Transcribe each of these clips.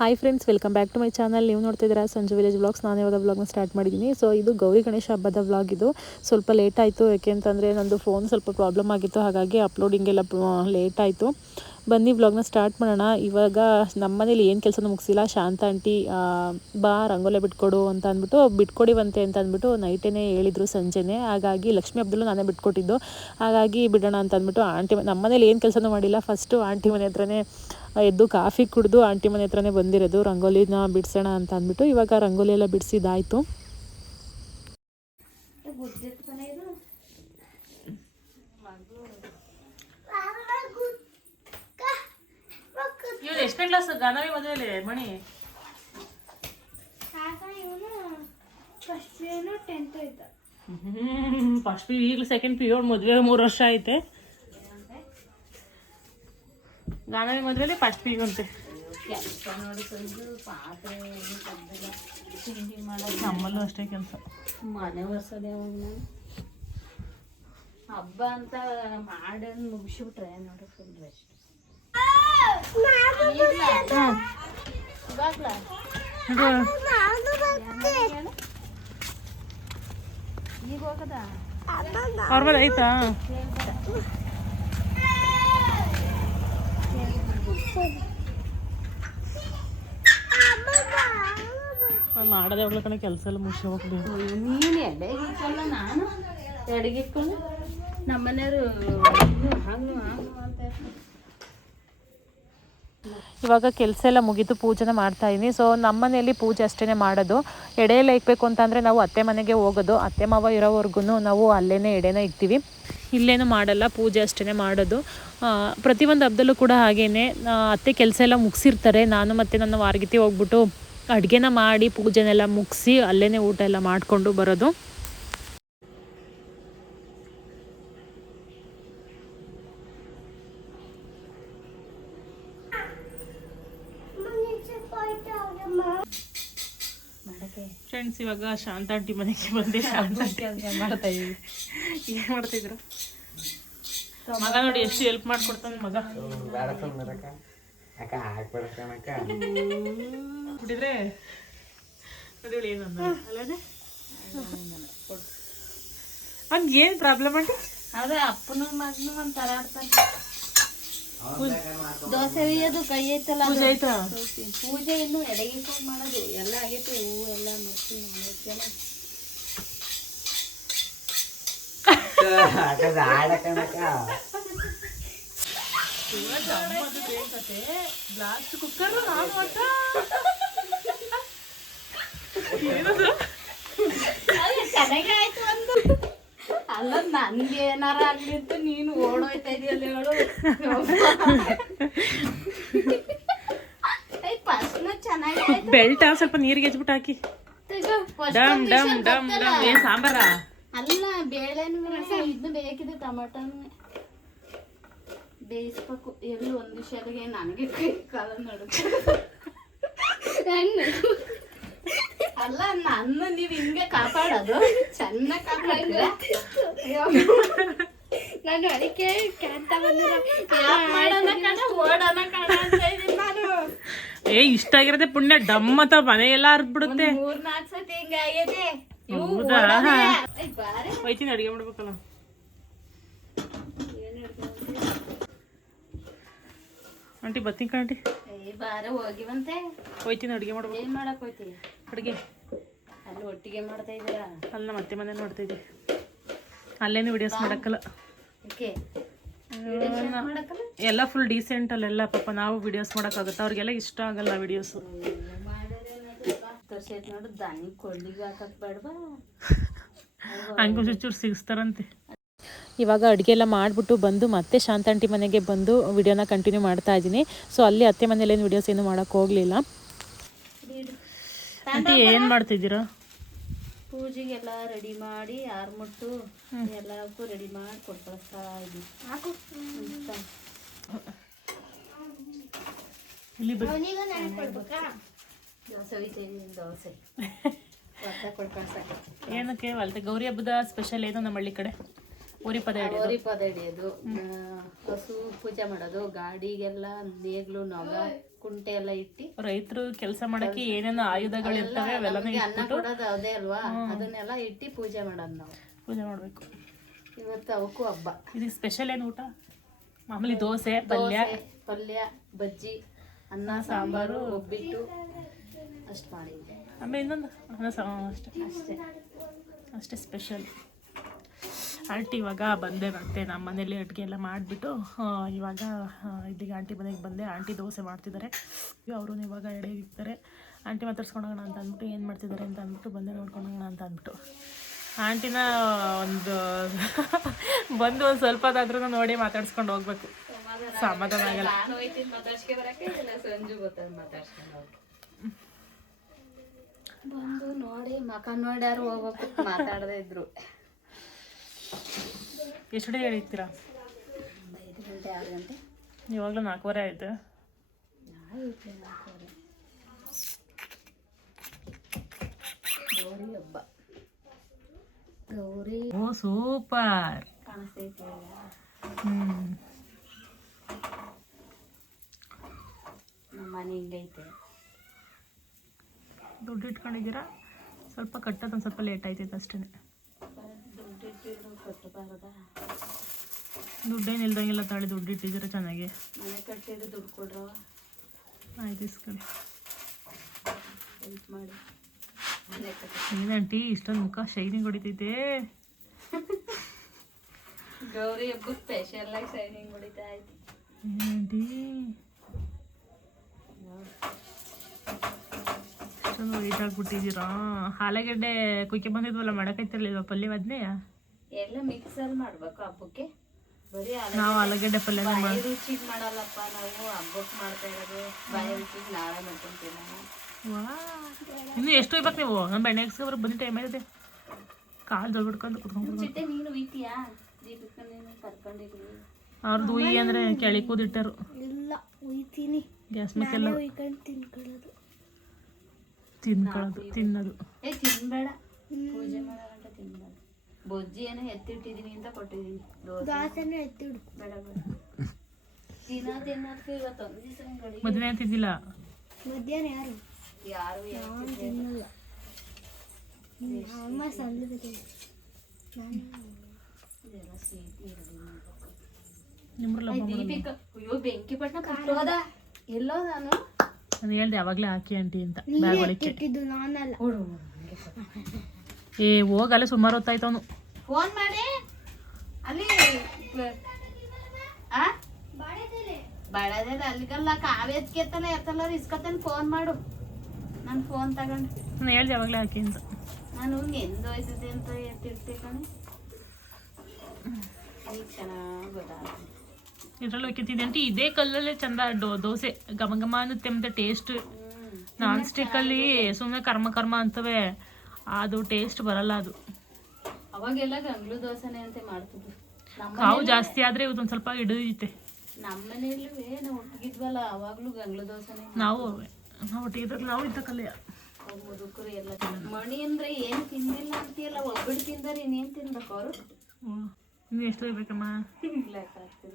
Hi friends welcome back to my channel ನೀವು ನೋಡ್ತಿದ್ದೀರಾ Sanju village blogs ನಾನು ಇವಾಗ ಬ್ಲಾಗ್ನ ಸ್ಟಾರ್ಟ್ ಮಾಡಿದ್ದೀನಿ. ಸೊ ಇದು ಗೌರಿ ಗಣೇಶ ಹಬ್ಬದ ಬ್ಲಾಗ್ ಇದು. ಸ್ವಲ್ಪ ಲೇಟ್ ಆಯಿತು. ಯಾಕೆಂತಂದರೆ ನಂದು ಫೋನ್ ಸ್ವಲ್ಪ ಪ್ರಾಬ್ಲಮ್ ಆಗಿತ್ತು. ಹಾಗಾಗಿ ಅಪ್ಲೋಡಿಂಗ್ ಎಲ್ಲ ಲೇಟ್ ಆಯಿತು. ಬನ್ನಿ ವ್ಲಾಗ್ನ ಸ್ಟಾರ್ಟ್ ಮಾಡೋಣ. ಇವಾಗ ನಮ್ಮನೇಲಿ ಏನು ಕೆಲಸನೂ ಮುಗಿಸಿಲ್ಲ. ಶಾಂತ ಆಂಟಿ ಬಾ, ರಂಗೋಲೆ ಬಿಟ್ಕೊಡು ಅಂತ ಅಂದ್ಬಿಟ್ಟು, ಬಿಟ್ಕೊಡಿವಂತೆ ಅಂತ ಅಂದ್ಬಿಟ್ಟು ನೈಟೇ ಹೇಳಿದರು ಸಂಜೆನೆ. ಹಾಗಾಗಿ ಲಕ್ಷ್ಮೀ ಹಬ್ಬದಲ್ಲೂ ನಾನೇ ಬಿಟ್ಕೊಟ್ಟಿದ್ದು. ಹಾಗಾಗಿ ಬಿಡೋಣ ಅಂತ ಅಂದ್ಬಿಟ್ಟು ಆಂಟಿ ನಮ್ಮನೇಲಿ ಏನು ಕೆಲಸನೂ ಮಾಡಿಲ್ಲ. ಫಸ್ಟು ಆಂಟಿ ಮನೆ ಹತ್ರನೇ ಎದ್ದು ಕಾಫಿ ಕುಡಿದು ಆಂಟಿ ಮನೆ ಹತ್ರನೇ ಬಂದಿರೋದು. ರಂಗೋಲಿನ ಬಿಡಿಸೋಣ ಅಂತ ಅಂದ್ಬಿಟ್ಟು ಇವಾಗ ರಂಗೋಲಿ ಎಲ್ಲ ಬಿಡಿಸಿದಾಯಿತು ಇವ್ರು ಎಷ್ಟನೇ ಕ್ಲಾಸ್ ಗಾನವಿ ಮದುವೆಲಿ ಮಣಿ? ಫಸ್ಟ್ ಪಿ ಈಗಲೂ ಸೆಕೆಂಡ್ ಪಿ ಯು ಮದುವೆ ಮೂರು ವರ್ಷ ಐತೆ. ಗಾನವಿ ಮದುವೆಲಿ ಫಸ್ಟ್ ಪಿ ಅಂತೆ ನಮ್ಮಲ್ಲೂ ಅಷ್ಟೇ ಕೆಲಸ. ಮನೆ ಒರ್ಸೋದೆ ಹಬ್ಬ ಅಂತ ಮಾಡನ್ ಮುಗಿಸ್ಬಿಟ್ರೆ ನೋಡು ಫುಲ್ ರೆಸ್ಟ್ ಈಗ ಹೋಗದ ಅವ್ರ ಮೇಲೆ ಆಯ್ತಾ ಮಾಡದೆ ಹೋಗ್ಲ ಕಣ ಕೆಲಸ ಎಲ್ಲ ಮುಗಿಸಿ ಹೋಗ್ಬೇಕು ನೀನು ಎಡೆಗಿಕ್ಕಲ್ಲ ನಾನು ಎಡಗಿಕ್ಕೊಂಡು ನಮ್ಮನೆಯವರು ಹಂಗ ಅಂತ. ಇವಾಗ ಕೆಲಸ ಎಲ್ಲ ಮುಗಿದು ಪೂಜೆನ ಮಾಡ್ತಾ ಇದ್ದೀನಿ ಸೊ ನಮ್ಮ ಮನೆಯಲ್ಲಿ ಪೂಜೆ ಅಷ್ಟೇ ಮಾಡೋದು. ಎಡೆಯೆಲ್ಲ ಇಕ್ಬೇಕು ಅಂತಂದರೆ ನಾವು ಅತ್ತೆ ಮನೆಗೆ ಹೋಗೋದು. ಅತ್ತೆ ಮಾವ ಇರೋವರೆಗೂ ನಾವು ಅಲ್ಲೇ ಎಡೆನ ಇಕ್ತೀವಿ. ಇಲ್ಲೇನು ಮಾಡಲ್ಲ, ಪೂಜೆ ಅಷ್ಟೇ ಮಾಡೋದು. ಪ್ರತಿಯೊಂದು ಹಬ್ಬದಲ್ಲೂ ಕೂಡ ಹಾಗೇ ಅತ್ತೆ ಕೆಲಸ ಎಲ್ಲ ಮುಗಿಸಿರ್ತಾರೆ. ನಾನು ಮತ್ತು ನನ್ನ ವಾರಗಿತಿ ಹೋಗ್ಬಿಟ್ಟು ಅಡುಗೆನ ಮಾಡಿ ಪೂಜೆನೆಲ್ಲ ಮುಗಿಸಿ ಅಲ್ಲೇ ಊಟ ಎಲ್ಲ ಮಾಡಿಕೊಂಡು ಬರೋದು ಮಾಡಕ್ಕೆ ಫ್ರೆಂಡ್ಸ್ ಇವಾಗ ಶಾಂತ ಆಂಟಿ ಮನೆಗೆ ಬಂದೆ. ಶಾಂತ ಮಾಡ್ತಾ ಇದ್ದೀವಿ ಏನು ಮಾಡ್ತಿದ್ರು ಮಗ ನೋಡಿ ಎಷ್ಟು ಹೆಲ್ಪ್ ಮಾಡ್ಕೊಡ್ತಾನೆ ಮಗ. ಕುಡಿದ್ರೆ ನೋಡಿ ಏನು ಅಲ್ಲದೆ? ಅವ್ನಿಗೆ ಏನು ಪ್ರಾಬ್ಲಮ್ ಅಂತ ಅದೇ ಅಪ್ಪನ ಮಗನು ಒಂದ್ ತರ ಆಡ್ತಾನೆ ದೋಸೆ ಒಯ್ಯೋದು ಕೈ ಐತಲ್ಲ. ಪೂಜೆ ಆಯ್ತಾ? ಪೂಜೆ ಇನ್ನು ಎಡಗಿಕೊಂಡು ಮಾಡೋದು. ಎಲ್ಲ ಆಗೈತೆ ಹೂವು ಎಲ್ಲ ಮುಚ್ಚಿ ಮಾಡೋಕೆಲ್ಲ ಬ್ಲಾಸ್ಟ್ ಕುಕ್ಕರ್ ನಾನು ಅಂತ ಚೆನ್ನಾಗಿ ಆಯ್ತು ಒಂದು ಅಲ್ಲ ನನ್ಗೆ ಏನಾರ ಆಗ್ಲಿ ಅಂತ ನೀನು ಓಡೋಯ್ತಾ ಇದೆಯಲ್ಲ ಹೇಳು. ಬೆಲ್ಟ್ ಸ್ವಲ್ಪ ನೀರಿಗೆ ಎಜ್ಬಿಟ್ಟು ಹಾಕಿ. ಡಮ್ ಡಮ್ ಡಮ್? ಡಮ್. ಏನ್ ಸಾಂಬಾರ? ಅಲ್ಲ ಬೇಳೆನೂ ಇದನ್ನು ಬೇಕಿದೆ ಟಮಾಟನು. ಬೇಯಿಸ್ಬೇಕು. ಎಲ್ಲಿ ಒಂದು ವಿಷಯದಾಗೆ ನನಗೆ ಕಾಲ ನಡುತ್ತೆ. ಅಲ್ಲ ನನ್ನ ನೀವು ಹಿಂಗೆ ಕಾಪಾಡೋದು? ಚೆನ್ನಾಗಿ ಕಾಪಾಡಿದ್ರೆ ನಾನು ಅದಕ್ಕೆ ಕ್ಯಾಂತ ಮಾಡೋಣ ಕಣ ಓಡೋಣ ಕಣ ಅಂತ ಇದೀನಿ ನಾನು. ಏ ಇಷ್ಟ ಆಗಿರತ್ತೆ ಪುಣ್ಯ. ಡಮ್ ಅಂತ ಮನೆಯೆಲ್ಲ ಹರಿದ್ಬಿಡುತ್ತೆ ಮೂರ್ ನಾಲ್ಕು ಸತಿ ಹಿಂಗಾಗಿದೆ ಹೌದಾ? ಬಾರೆ. ಹೋಯ್ತೀನಿ ಅಡಿಗೆ ಮಾಡ್ಬೇಕಲ್ಲ. ಆಂಟಿ ಬರ್ತೀನಿ ಆಂಟಿ. ಏ ಬಾರೆ ಹೋಗಿವಂತೆ ಹೋಯ್ತೀನಿ ಅಡುಗೆ ಮಾಡ್ಬೇಕು. ಏನು ಮಾಡಕ್ ಹೋಯ್ತಿ ಅಡುಗೆ. ಅಲ್ಲಿ ಒಟ್ಟಿಗೆ ಮಾಡ್ತಾ ಇದ್ದೀರಾ ಅಲ್ಲ ನಮ್ಮ ಅತ್ತೆ ಮನೆ ನೋಡ್ತಾ ಇದ್ದೀವಿ ಅಲ್ಲೇನು ವಿಡಿಯೋಸ್ ಮಾಡಕ್ಕಲ್ಲ. ಓಕೆ ಎಲ್ಲ ಫುಲ್ ಡೀಸೆಂಟ್ ಅಲ್ಲೆಲ್ಲ ಪಾಪ ನಾವು ವಿಡಿಯೋಸ್ ಮಾಡೋಕ್ಕಾಗುತ್ತೆ? ಅವ್ರಿಗೆಲ್ಲ ಇಷ್ಟ ಆಗಲ್ಲ ವಿಡಿಯೋಸ್ ಹಂಗೂ ಚೂರು ಸಿಗಿಸ್ತಾರಂತೆ. ಇವಾಗ ಅಡುಗೆ ಎಲ್ಲ ಮಾಡಿಬಿಟ್ಟು ಬಂದು ಮತ್ತೆ ಶಾಂತಾಂಟಿ ಮನೆಗೆ ಬಂದು ವಿಡಿಯೋನ ಕಂಟಿನ್ಯೂ ಮಾಡ್ತಾ ಇದ್ದೀನಿ. ಸೊ ಅಲ್ಲಿ ಅತ್ತೆ ಮನೇಲೇನು ವಿಡಿಯೋಸ್ ಏನು ಮಾಡೋಕ್ಕೆ ಹೋಗಲಿಲ್ಲ. ಆಂಟಿ ಏನು ಮಾಡ್ತಿದ್ದೀರಾ? ಪೂಜೆಗೆಲ್ಲ ರೆಡಿ ಮಾಡಿ ಆರ್ಮುಟ್ಟು ಎಲ್ಲಕ್ಕೂ ರೆಡಿ ಮಾಡಿ ಕೊಡ್ತಾ ಇದ್ದೀನಿ. ದೋಸೆ ಏನಕ್ಕೆ ಅಲ್ತೆ ಗೌರಿ ಹಬ್ಬದ ಸ್ಪೆಷಲ್ ಏನು ನಮ್ಮ ಹಳ್ಳಿ ಕಡೆ? ಊರಿ ಪದ ಹಿಡಿಯೋದು. ಪದ ಹಿಡಿಯೋದು. ಹಸು ಪೂಜೆ ಮಾಡೋದು. ಗಾಡಿಗೆಲ್ಲ ನೇಗ್ಲು ನೊಗ ಕುಂಟೆ ಎಲ್ಲ ಇಟ್ಟು ರೈತರು ಕೆಲಸ ಮಾಡಕ್ಕೆ ಏನೇನು ಆಯುಧಗಳಿರ್ತವೆ ಅವೆಲ್ಲನೂ ನಮ್ಗೆ ಅನ್ನ ಇಟ್ಬಿಟ್ಟು ಕೊಡೋದು ಅದೇ ಅಲ್ವಾ? ಅದನ್ನೆಲ್ಲ ಇಟ್ಟು ಪೂಜೆ ಮಾಡೋದು ನಾವು. ಪೂಜೆ ಮಾಡಬೇಕು. ಇವತ್ತು ಅವಕ್ಕೂ ಹಬ್ಬ. ಇದು ಸ್ಪೆಷಲ್ ಏನು ಊಟ? ಮಾಮೂಲಿ ದೋಸೆ ಪಲ್ಯ? ದೋಸೆ ಪಲ್ಯ ಬಜ್ಜಿ ಅನ್ನ ಸಾಂಬಾರು. ಒಬ್ಬಿಟ್ಟು ಅಷ್ಟು ಮಾಡಿದ್ದೆ. ಆಮೇಲೆ ಇನ್ನೊಂದು? ಅನ್ನ ಸಾಂಬಾರು ಅಷ್ಟೇ. ಅಷ್ಟೇ. ಅಷ್ಟೇ ಸ್ಪೆಷಲ್. ಆಂಟಿ ಇವಾಗ ಬಂದೆ ಮತ್ತೆ ನಮ್ಮ ಮನೇಲಿ ಅಡುಗೆ ಎಲ್ಲ ಮಾಡಿಬಿಟ್ಟು ಇವಾಗ ಇಲ್ಲಿಗೆ ಆಂಟಿ ಮನೆಗೆ ಬಂದೆ. ಆಂಟಿ ದೋಸೆ ಮಾಡ್ತಿದ್ದಾರೆ. ಅವರು ಇವಾಗ ಎಡೆ ಇರ್ತಾರೆ ಆಂಟಿ ಮಾತಾಡ್ಸ್ಕೊಂಡೋಗೋಣ ಅಂತ ಅಂದ್ಬಿಟ್ಟು, ಏನು ಮಾಡ್ತಿದ್ದಾರೆ ಅಂತ ಅಂದ್ಬಿಟ್ಟು, ಬಂದೆ ನೋಡ್ಕೊಂಡೋಗೋಣ ಅಂತ ಅಂದ್ಬಿಟ್ಟು. ಆಂಟಿನ ಒಂದು, ಬಂದು ಒಂದು ಸ್ವಲ್ಪ ಹೊತ್ತಾದ್ರೂ ನೋಡಿ ಮಾತಾಡ್ಸ್ಕೊಂಡು ಹೋಗ್ಬೇಕು. ಸಮಾಧಾನ ಆಗಲ್ಲ. ಬಂದು ನೋಡಿ ಮಕ ನೋಡ್ಯಾರು ಹೋಗ್ಬೇಕು, ಮಾತಾಡದೇ ಇದ್ರು. ಎಷ್ಟು ಗಂಟೆ ಹೇಳಿರ್ತೀರಾ ಐದು ಗಂಟೆ ಆರು ಗಂಟೆ ಇವಾಗಲೂ ನಾಲ್ಕೂವರೆ ಆಯಿತು. ನಾಲ್ಕೂವರೆ. ಗೌರಿ ಹಬ್ಬ ಗೌರಿ ಓ ಸೂಪರ್. ಕಾಣಿಸ್ತೈತಿ ಹ್ಞೂ ನಮ್ಮ ಮನೆ ಹಿಂಗೈತೆ ದುಡ್ಡು ಇಟ್ಕೊಂಡಿದ್ದೀರಾ? ಸ್ವಲ್ಪ ಕಟ್ಟೋದು ಒಂದು ಸ್ವಲ್ಪ ಲೇಟ್ ಆಯ್ತೈತೆ ಅಷ್ಟೇ ಕಟ್ಟಬಾರದ ದುಡ್ಡೇನು ಇಲ್ದಂಗೆಲ್ಲ ತಾಳಿ ದುಡ್ಡು ಇಟ್ಟಿದ್ದೀರಾ ಚೆನ್ನಾಗಿ. ಮನೆ ಕಟ್ಟಿದ್ರೆ ದುಡ್ಡು ಕೊಡ್ರವ ಆಯ್ತು ಇಸ್ಕೊಳ್ಳಿ ಹೆಲ್ಪ್ ಮಾಡಿ. ಮನೆ ಕಟ್ಟಿ. ಏನಂಟಿ ಇಷ್ಟೊಂದು ಮುಖ ಶೈನಿಂಗ್ ಹೊಡಿತೈತೆ. ಗೌರಿ ಹಬ್ಬ ಸ್ಪೆಷಲ್ ಆಗಿ ಶೈನಿಂಗ್ ಹೊಡಿತಾ ಐತಿ. ಏನಂಟಿ ಇಷ್ಟೊಂದು ವೈಟ್ ಆಗ್ಬಿಟ್ಟಿದ್ದೀರಾ? ಆಲೂಗಡ್ಡೆ ಕುಯ್ಕೆ ಬಂದಿದ್ವಲ್ಲ ಮಾಡಕೈತಿರ್ಲಿಲ್ವ ಪಲ್ಯ ಅದನ್ನೇ ಎಲ್ಲ ಮಿಕ್ಸರ್ ಮಾಡ್ಬೇಕು ಹಬ್ಬಕ್ಕೆ. ಬರೀ ನಾವು ಆಲೂಗಡ್ಡೆ ಪಲ್ಯ ಬಾಯಿ ರುಚಿಗೆ ಮಾಡಲ್ಲಪ್ಪ ನಾವು ಹಬ್ಬಕ್ಕೆ ಮಾಡ್ತಾ ಇರೋದು ಬಾಯಿ ರುಚಿಗೆ ನಾಳೆ ಮಾಡ್ಕೊಂತೀವಿ ನಾವು. ಇನ್ನು ಎಷ್ಟು ಹೋಗ್ಬೇಕು ನೀವು. ನಮ್ಮ ಬೆಣ್ಣೆ ಎಕ್ಸ್ಕೊಬ್ರಿಗೆ ಬಂದು ಟೈಮ್ ಆಗಿದೆ ಕಾಲು ದೊಡ್ಬಿಡ್ಕೊಂಡು ಕುತ್ಕೊಂಡು ಜೊತೆ ನೀನು ಉಯ್ತೀಯಾ ದೀಪಕ್ಕ ನೀನು ಕರ್ಕೊಂಡಿದ್ವಿ ಅವ್ರದ್ದು ಉಯ್ಯಿ ಅಂದರೆ ಕೆಳಿ ಕೂದಿಟ್ಟರು. ಇಲ್ಲ ಉಯ್ತೀನಿ. ಗ್ಯಾಸ್ ಮೇಕೆಲ್ಲ ಉಯ್ಕೊಂಡು ತಿನ್ಕೊಳ್ಳೋದು. ತಿನ್ಕೊಳ್ಳೋದು ತಿನ್ನೋದು. ಏ ತಿನ್ಬೇಡ. ಪೂಜೆ ಮಾಡೋ ಗಂಟ ತಿನ್ಬೇಡ. ಬೊಜ್ಜಿ ಏನೋ ಎತ್ತಿಟ್ಟಿದೀನಿ ಅಂತ ಕೊಟ್ಟಿದ್ದೀನಿ. ದೋಸೆ. ದಾಸನ ಎತ್ತಿಡು. ಬೇಡ ಬೇಡ. ದಿನ ತಿನ್ನೋದಕ್ಕೆ ಇವತ್ತು ಒಂದು ದಿವಸ ಗಡಿ ಮದುವೆ ಮಧ್ಯಾಹ್ನ ಯಾರು? ಯಾರು ತಿನ್ನಲ್ಲ. ಅಮ್ಮ ದೀಪಿಕ ಅಯ್ಯೋ ಬೆಂಕಿ ಪಟ್ನ ಕಟ್ಟೋದ ಎಲ್ಲೋ ನಾನು. ನಾನು ಹೇಳ್ದೆ ಯಾವಾಗಲೇ ಹಾಕಿ ಆಂಟಿ ಅಂತ ನೀನೇ ಬ್ಯಾಗ್ ಒಳಕ್ಕೆ. ಎತ್ತಿಟ್ಟಿದ್ದು ನಾನಲ್ಲ. ಏ ಹೋಗಲ್ಲ ಸುಮಾರು ಹೊತ್ತಾಯ್ತು ಅವನು. ಫೋನ್ ಮಾಡಿ. ಅಲ್ಲಿ ಪ- ಆ? ಬಡದೇ ಅಲ್ಲಿಗಲ್ಲ ಕಾವ್ಯ ಎತ್ಕೆತ್ತಲ್ಲ ಎತ್ತಲ್ಲ ಇಸ್ಕೊತಾನೆ ಫೋನ್ ಮಾಡು. ನಾನು ಫೋನ್ ತಗೊಂಡು ನಾನು ಹೇಳ್ದೆ ಯಾವಾಗಲೇ ಹಾಕಿ ಅಂತ. ನಾನು ಎಂದು ಹೋಯ್ತದೆ ಅಂತ ಎತ್ತಿಡ್ತೆ ಕಣೆ. ಈಗ ಚೆನ್ನಾಗಿ ಗೊತ್ತಾಗ್ತದೆ. ಇದ್ರಲ್ಲಿ ಹೋಗ್ತಿದ್ದೆ ಆಂಟಿ ಇದೇ ಕಲ್ಲಲ್ಲೇ ಚಂದ ಡೋ ದೋಸೆ. ಘಮ ಘಮ ಅನ್ನುತ್ತೆ ಮತ್ತೆ ಟೇಸ್ಟ್ ನಾನ್ ನಾನ್ ಸ್ಟಿಕ್ಕಲ್ಲಿ ಸುಮ್ಮನೆ ಕರ್ಮ ಕರ್ಮ ಅಂತವೆ. ಅದು ಟೇಸ್ಟ್ ಬರಲ್ಲ ಅದು. ಅವಾಗೆಲ್ಲ ಗಂಗ್ಳು ದೋಸೆನೇ ಅಂತ ಮಾಡ್ತಿದ್ವಿ ಕಾವು ಜಾಸ್ತಿ ಆದ್ರೆ ಇದೊಂದು ಸ್ವಲ್ಪ ಹಿಡಿದೈತೆ ನಮ್ಮ ಮನೆಯಲ್ಲೂ ನಾವು ಒಟ್ಟಿಗಿದ್ವಲ್ಲ ಅವಾಗ್ಲೂ ಗಂಗ್ಳು ದೋಸೆನೆ ನಾವು ನಾವು ಒಟ್ಟಿಗೆ ನಾವು ಇದ್ದ ಕಲ್ಯ. ಅವ್ರ್ ಮುದುಕರು ಎಲ್ಲ. ಮಣಿ ಅಂದ್ರೆ ಏನು ತಿಂದಿಲ್ಲ ಅಂತೀಯಲ್ಲ ಒಬ್ಬಳು ತಿಂದರೆ ಇನ್ನೇನ್ ತಿನ್ಬೇಕು ಅವರು? ನೀವು ಎಷ್ಟು ಹೋಗ್ಬೇಕಮ್ಮ ಲೆಕ್ಕಾಗ್ತದೆ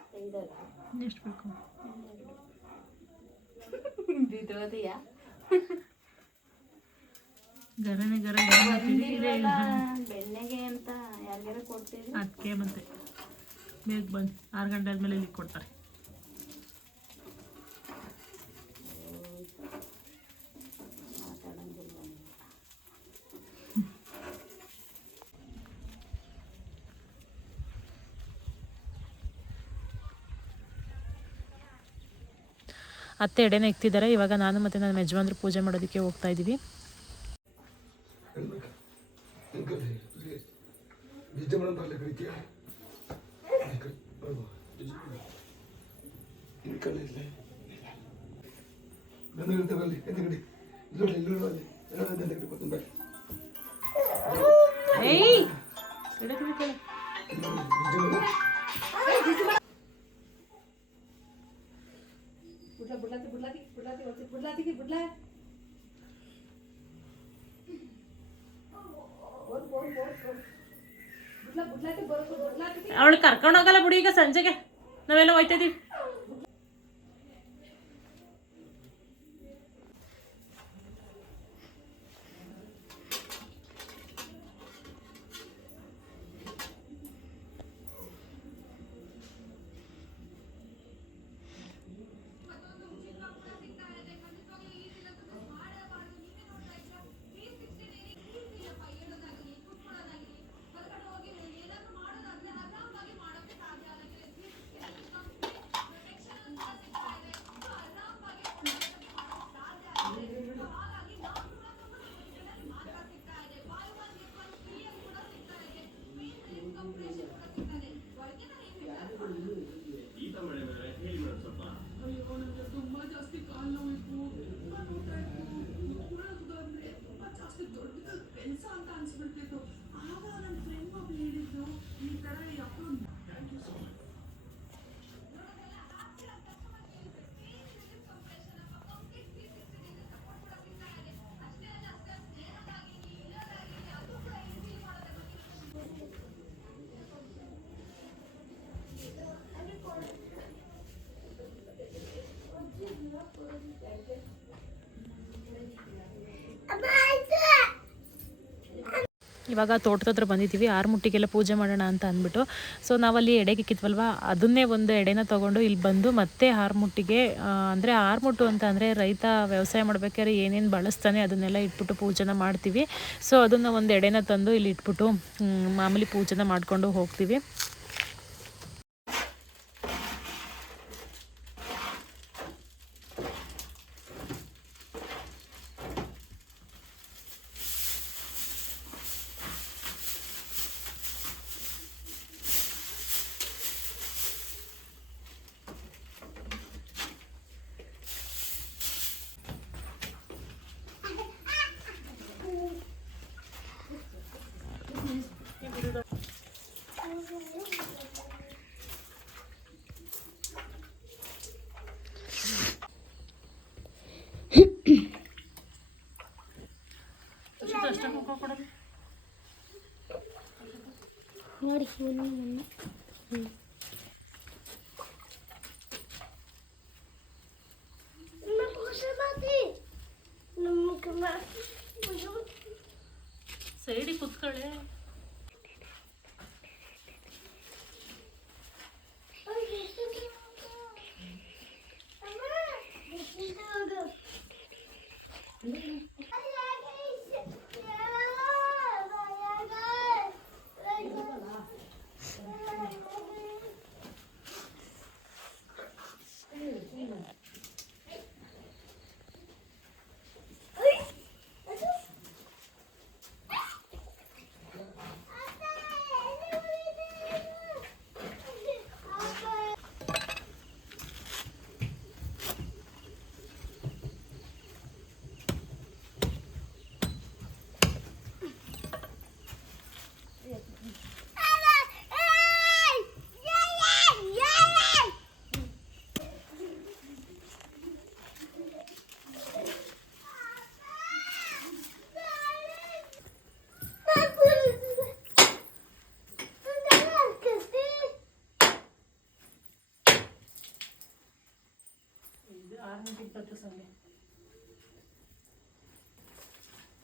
ಆಗ್ತೀನಿ ಎಷ್ಟು ಬೇಕು? ಬಿದ್ದೋದಿಯಾ ಗರನೆ ಗರ ಬೆಣ್ಣೆಗೆ ಅಂತ ಯಾರಿಗಾರ ಕೊಡ್ತೀವಿ ಅದಕ್ಕೆ ಮತ್ತೆ. ಬೇಗ ಬಂದು ಆರು ಗಂಟೆ ಆದಮೇಲೆ ಇಲ್ಲಿ ಕೊಡ್ತಾರೆ. ಅತ್ತೆ ಎಡೆನ ಇಕ್ತಿದ್ದಾರೆ. ಇವಾಗ ನಾನು ಮತ್ತು ನನ್ನ ಯಜಮಾನ್ರು ಪೂಜೆ ಮಾಡೋದಕ್ಕೆ ಹೋಗ್ತಾ ಇದ್ದೀವಿ. ನಿಜ ಏಯ್ ಎಡೆ ಕುಡಿತಾಳೆ. ನಿಜ ಮೇಡಮ್ ಅವಳು ಕರ್ಕೊಂಡು ಹೋಗಲ್ಲ ಬಿಡಿ ಈಗ ಸಂಜೆಗೆ ನಾವೆಲ್ಲ ಹೋಯ್ತಾ ಇವಾಗ ತೋಟದ ಹತ್ರ ಬಂದಿದ್ದೀವಿ, ಆರು ಮುಟ್ಟಿಗೆಲ್ಲ ಪೂಜೆ ಮಾಡೋಣ ಅಂತ ಅಂದ್ಬಿಟ್ಟು. ಸೊ ನಾವಲ್ಲಿ ಎಡೆಗೆ ಕಿತ್ವಲ್ವ? ಅದನ್ನೇ ಒಂದು ಎಡೆನ ತೊಗೊಂಡು ಇಲ್ಲಿ ಬಂದು ಮತ್ತೆ ಆರ್ಮುಟ್ಟಿಗೆ ಅಂದರೆ ಆರ್ಮುಟ್ಟು ಅಂತ ಅಂದರೆ ರೈತ ವ್ಯವಸಾಯ ಮಾಡ್ಬೇಕಾದ್ರೆ ಏನೇನು ಬಳಸ್ತಾನೆ ಅದನ್ನೆಲ್ಲ ಇಟ್ಬಿಟ್ಟು ಪೂಜೆನ ಮಾಡ್ತೀವಿ. ಸೊ ಅದನ್ನು ಒಂದು ಎಡೆನ ತಂದು ಇಲ್ಲಿ ಇಟ್ಬಿಟ್ಟು ಮಾಮೂಲಿ ಪೂಜೆನ ಮಾಡಿಕೊಂಡು ಹೋಗ್ತೀವಿ. ನೋಡಿ ಇವನು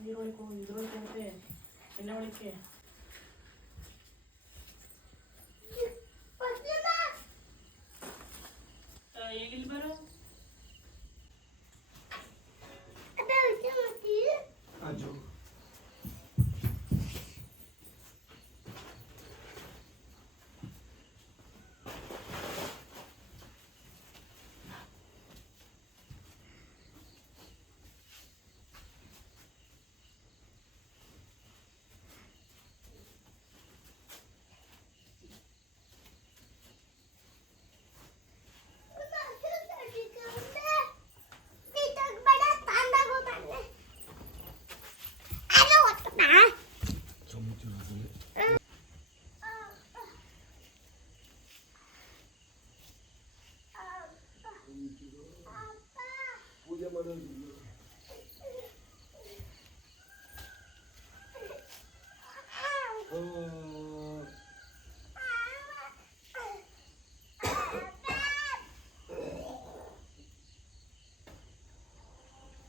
ನೀರು ಒಳಕ್ಕೆ ಇದ್ರೊಳಗೆ ಎಣ್ಣೆ ಒಳಕ್ಕೆ ಇಲ್ಲಿ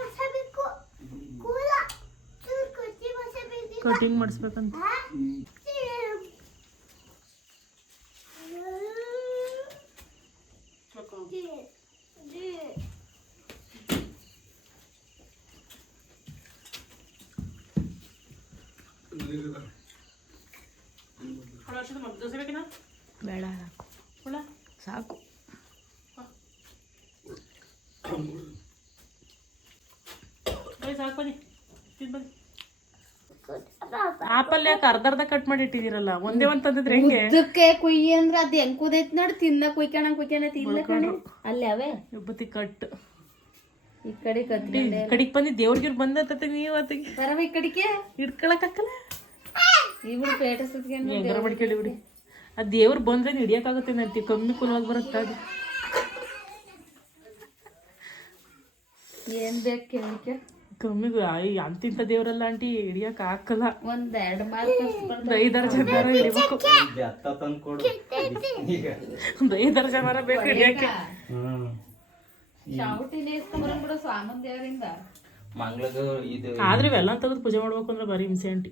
ಬಸಬೇಕು ಕೂಲ ಚೂರು ಕೊಟ್ಟಿ ಬಸಬೇಕು ಕಟಿಂಗ್ ಮಾಡಿಸ್ಬೇಕಂತ ಬೇಡ ಸಾಕು. ಸಾಕು ಬನ್ನಿ ತಿಂದ್ ಬನ್ನಿ ಆಪಲ್ ಯಾಕೆ ಅರ್ಧ ಅರ್ಧ ಕಟ್ ಮಾಡಿ ಇಟ್ಟಿದ್ದೀರಲ್ಲ? ಒಂದೇ ಒಂದ್ ತಂದಿದ್ರೆ ಹೆಂಗೆ? ಉದ್ದಕ್ಕೆ ಕುಯ್ಯಿ ಅಂದ್ರ ಅದ್ ಹೆಂಗ್ ಕುದೈತ್ ನೋಡಿ? ತಿನ್ನ ಕುಯ್ಕಣ ಕುಯ್ಕಣ ಇಲ್ಲ ಕಣೆ. ಅಲ್ಲಿ ಅವೇ ವಿಭೂತಿ ಕಟ್ ಈ ಕಡೆ ಕತ್ತಿ ಕಡಿಗೆ ಬಂದು ದೇವ್ರಿಗೆ ಬಂದತ್ತೆ ನೀವು ಅತ್ತಿಗೆ ಬರವ ಈ ಕಡಿಕೆ ಹಿಡ್ಕೊಳಕ್ಕಾಗಲ್ಲ ಮಾಡ್ಕೊಳ್ಳಿ ಬಿಡಿ ಆ ದೇವ್ರು ಬಂದ್ರೆ ಹಿಡಿಯಕ್ಕಾಗುತ್ತೆ ನಂತಿ. ಕಮ್ಮಿ ಕುಲವಾಗಿ ಬರುತ್ತೆ ಅದು? ಏನ್ ಬೇಕು ಕೇಳಿಕೆ ಕಮ್ಮಿ ಅಂತಿಂತ ದೇವ್ರಲ್ಲ ಆಂಟಿ ಹಿಡಿಯಕ್ ಹಾಕಲ್ಲ ಒಂದ್ ಎರಡ್ ಮಾರ್ಕ್ ಐದಾರು ಜನರ ಹಿಡಿಬೇಕು. ಬೆತ್ತ ತಂದು ಕೊಡು. ಈಗ. ಒಂದ್ ಐದಾರು ಜನರ ಬೇಕು ಹಿಡಿಯಕ್ಕೆ. ಆದ್ರೆ ಇವೆಲ್ಲ ತೆಗೆದು ಪೂಜೆ ಮಾಡ್ಬೇಕು ಅಂದ್ರೆ ಬರೀ ಹಿಂಸೆ ಆಂಟಿ.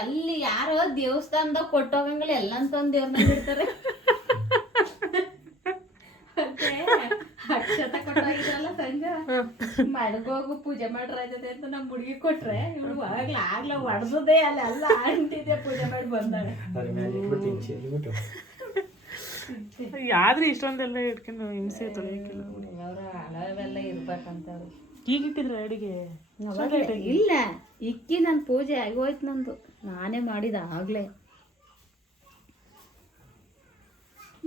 ಅಲ್ಲಿ ಯಾರೋ ದೇವಸ್ಥಾನದಾಗ ಕೊಟ್ಟೋಗಂಗಿಲ್ಲ ಎಲ್ಲ ಅಂತಂದ್ ದೇವ್ರನ್ನ ಮಾಡಿರ್ತಾರೆ ಮತ್ತೆ ಅಕ್ಷತ ಕೊಟ್ಟೋಗಿದ್ರಲ್ಲ ಸಂಜೆ? ಮಡಗೋಗು ಪೂಜೆ ಮಾಡ್ರೈತದೆ ಅಂತ ನಮ್ ಹುಡುಗಿ ಕೊಟ್ರೆ ಇವಳು ಆಗ್ಲ ಆಗ್ಲ ಹೊಡ್ಸೋದೇ ಅಲ್ಲ ಎಲ್ಲ ಅಂಟಿದೆ ಪೂಜೆ ಮಾಡಿ ಬಂದಾಳೆ. ಯಾವ್ದು ಇಷ್ಟೊಂದೆಲ್ಲ ಇಟ್ಕೊಂಡು ಹಿಂಸೆ ತೊಳೆಯಕ್ಕಿಲ್ಲ ಅವರ ಹಳವೆಲ್ಲ ಇರ್ಬೇಕಂತವ್ರು. ಈಗ ಇಟ್ಟಿದ್ರೆ ಅಡಿಗೆ? ಇಲ್ಲ ಇಕ್ಕಿ ನನ್ ಪೂಜೆ ಆಗೋಯ್ತು ನಂದು. ನಾನೇ ಮಾಡಿದ ಆಗ್ಲೇ.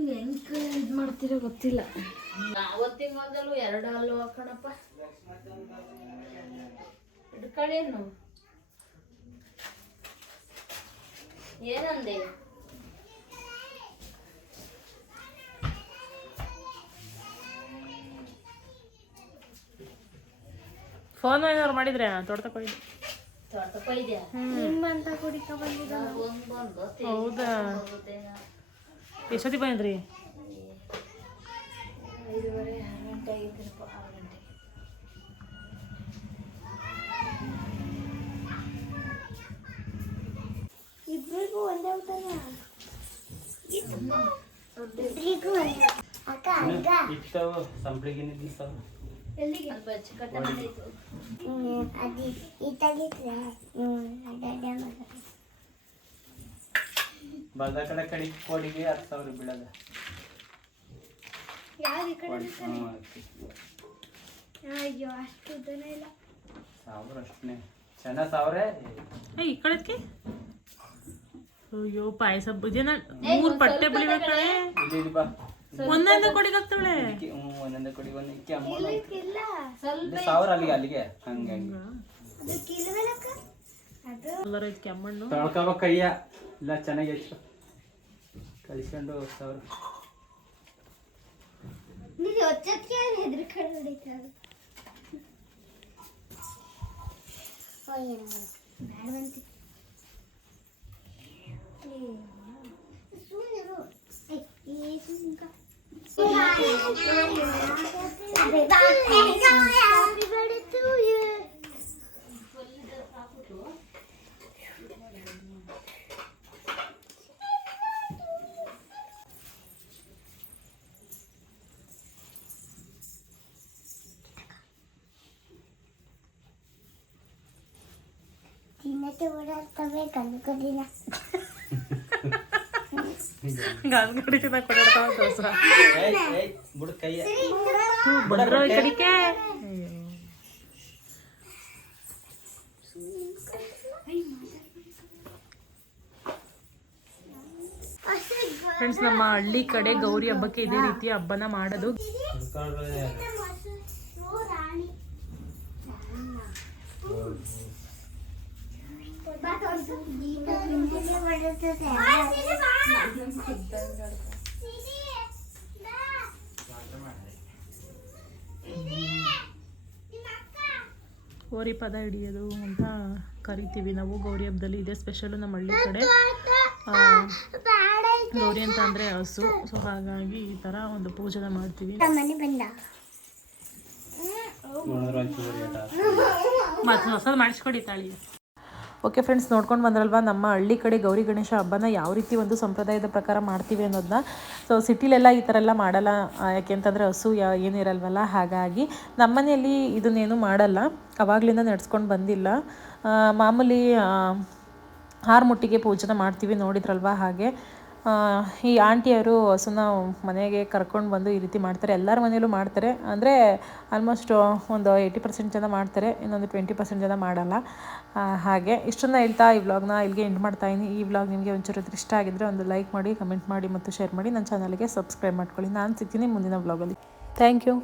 ಹೆಂಗ್ ಇದ್ ಮಾಡ್ತೀರೋ ಗೊತ್ತಿಲ್ಲ. ಅವತ್ತಿನ ಒಂದಲ್ಲೂ ಎರಡು ಹಲ್ಲು ಕಣಪ್ಪ. ಹಿಡ್ಕೊಳ್ಳೇನು ಏನಂದೆ? ಫೋನ್ ಏನಾದ್ರು ಮಾಡಿದ್ರೆ ತೋಟಕ್ಕೆ ಹೋಗಿದ್ದೆ ನಿಮ್ಮಂತ ಕುಡಿಕ ಬಂದಿದ್ದ? ಹೌದಾ? ಎಷ್ಟೊತ್ತಿಗೆ ಬಂದ್ರಿ? ಐದುವರೆ ಆರು ಗಂಟೆ ಆಗಿದ್ದೀರಪ್ಪ ಆರು ಗಂಟೆ ಇಬ್ರಿಗೂ ಒಂದೇ ಊಟನ? ಇಬ್ಬರಿಗೂ ಒಂದೇ ಅಕ್ಕ ಅಕ್ಕ. ಇಟ್ಟವು ಸಂಪ್ಳಿಗೆ ನಿಲ್ಲಿಸ್ತಾವ ಎಲ್ಲಿಗೆ ಅಲ್ಲಿ ಬಚ್ಚಿ ಕಟ್ಟ ಮಾಡಿತ್ತು ಹ್ಮ್ ಅದು ಇತ್ತಾಗಿದ್ರೆ ಹ್ಮ್ ಅಡ್ಡ ಬಲ್ದ ಕಡೆ ಕಡೆ ಕೋಡಿಗೆ ಹತ್ತು ಸಾವಿರ ಬೀಳದ ಯಾವ್ದು ಈ ಕಡೆ ಕೋಡಿ ಹ್ಞೂ ಅಯ್ಯೋ ಅಷ್ಟು ಉದ್ದನೇ ಇಲ್ಲ ಸಾವಿರ ಅಷ್ಟೇ ಚೆನ್ನ ಸಾವಿರ ಏ ಈ ಕಡೆದ್ಕೆ ಅಯ್ಯೋ ಪಾಯಸ ಇದೇನ ಮೂರ್ ಪಟ್ಟೆ ಬೆಳಿಬೇಕಾಳೆ ಇಲ್ಲಿ ಇಲ್ಲಿ ಬಾ ಒಂದೊಂದು ಕೊಡಿಗೆ ಹಾಕ್ತಾಳೆ ಒಂದೊಂದು ಕೊಡಿ ಒಂದು ಇಕ್ಕಿ ಅಮ್ಮ ಸಾವಿರ ಅಲ್ಲಿಗೆ ಅಲ್ಲಿಗೆ ಹಂಗೆ ಎಲ್ಲರ ಇದಕ್ಕೆ ಅಮ್ಮಣ್ಣು ತೊಳ್ಕೊಬೇಕು ಕೈಯ. ಇಲ್ಲ ಚೆನ್ನಾಗಿ ಹೆಚ್ಚು. ಕಲಿಸ್ಕೊಂಡು ಸಾವಿರ. ಸುಮ್ಮನೆ తిన్నట్టు కూడా తమే కనుకొని to you. ತಿನ್ನಕ್ಕೆ ಓಡಾಡ್ತವೆ ಕನ್ಕೊಂಡಿನ ಗಾಸ್ ಕಡಿತಿನ ಕೊಡಾಡ್ತಾವ ದೋಸ ಏಯ್ ಏಯ್ ಬಿಡು ಕೈಯ ಬಂದ್ರ ಈ ಕಡಿಕೆ ಫ್ರೆಂಡ್ಸ್ ನಮ್ಮ ಹಳ್ಳಿ ಕಡೆ ಗೌರಿ ಹಬ್ಬಕ್ಕೆ ಇದೇ ರೀತಿ ಹಬ್ಬನ ಮಾಡೋದು ರಾಣಿ ಬರ್ತದೆ ಹೋರಿ ಪದ ಹಿಡಿಯೋದು ಅಂತ ಕರಿತೀವಿ ನಾವು. ಗೌರಿ ಹಬ್ಬದಲ್ಲಿ ಇದೆ ಸ್ಪೆಷಲು ನಮ್ಮ ಹಳ್ಳಿ ಕಡೆ. ಆ, ಗೌರಿ ಅಂತ ಅಂದರೆ ಹಸು. ಸೊ ಹಾಗಾಗಿ ಈ ಥರ ಒಂದು ಪೂಜೆನ ಮಾಡ್ತೀವಿ. ಮತ್ತು ಹೊಸದು ಮಾಡಿಸ್ಕೊಡಿ ತಾಳಿ. ಓಕೆ ಫ್ರೆಂಡ್ಸ್, ನೋಡ್ಕೊಂಡು ಬಂದ್ರಲ್ವಾ, ನಮ್ಮ ಹಳ್ಳಿ ಕಡೆ ಗೌರಿ ಗಣೇಶ ಹಬ್ಬನ ಯಾವ ರೀತಿ ಒಂದು ಸಂಪ್ರದಾಯದ ಪ್ರಕಾರ ಮಾಡ್ತೀವಿ ಅನ್ನೋದನ್ನ ಸೊ ಸಿಟಿಲೆಲ್ಲ ಈ ಥರ ಎಲ್ಲ ಮಾಡಲ್ಲ. ಯಾಕೆ ಯಾಕೆಂತಂದರೆ ಹಸು ಯಾ ಏನಿರಲ್ವಲ್ಲ ಹಾಗಾಗಿ ನಮ್ಮನೆಯಲ್ಲಿ ಇದನ್ನೇನು ಮಾಡಲ್ಲ. ಅವಾಗಲಿಂದ ನಡ್ಸ್ಕೊಂಡು ಬಂದಿಲ್ಲ. ಮಾಮೂಲಿ ಆರು ಮುಟ್ಟಿಗೆ ಪೂಜೆನ ಮಾಡ್ತೀವಿ, ನೋಡಿದ್ರಲ್ವ ಹಾಗೆ. ಈ ಆಂಟಿಯವರು ಹಸುನ ಮನೆಗೆ ಕರ್ಕೊಂಡು ಬಂದು ಈ ರೀತಿ ಮಾಡ್ತಾರೆ. ಎಲ್ಲರ ಮನೆಯಲ್ಲೂ ಮಾಡ್ತಾರೆ. ಅಂದರೆ ಆಲ್ಮೋಸ್ಟ್ ಒಂದು ಏಯ್ಟಿ ಪರ್ಸೆಂಟ್ ಜನ ಮಾಡ್ತಾರೆ, ಇನ್ನೊಂದು ಟ್ವೆಂಟಿ ಪರ್ಸೆಂಟ್ ಜನ ಮಾಡಲ್ಲ. ಹಾಗೆ. ಇಷ್ಟನ್ನು ಹೇಳ್ತಾ ಈ ವ್ಲಾಗ್ನ ಇಲ್ಲಿಗೆ ಎಂಡ್ ಮಾಡ್ತಾ ಇದ್ದೀನಿ. ಈ ವ್ಲಾಗ್ ನಿಮಗೆ ಒಂಚೂರು ಇಷ್ಟ ಆಗಿದ್ದರೆ ಒಂದು ಲೈಕ್ ಮಾಡಿ ಕಮೆಂಟ್ ಮಾಡಿ ಮತ್ತು ಶೇರ್ ಮಾಡಿ. ನನ್ನ ಚಾನಲ್ಗೆ ಸಬ್ಸ್ಕ್ರೈಬ್ ಮಾಡ್ಕೊಳ್ಳಿ. ನಾನು ಸಿಗ್ತೀನಿ ಮುಂದಿನ ವ್ಲಾಗಲ್ಲಿ ಥ್ಯಾಂಕ್ ಯು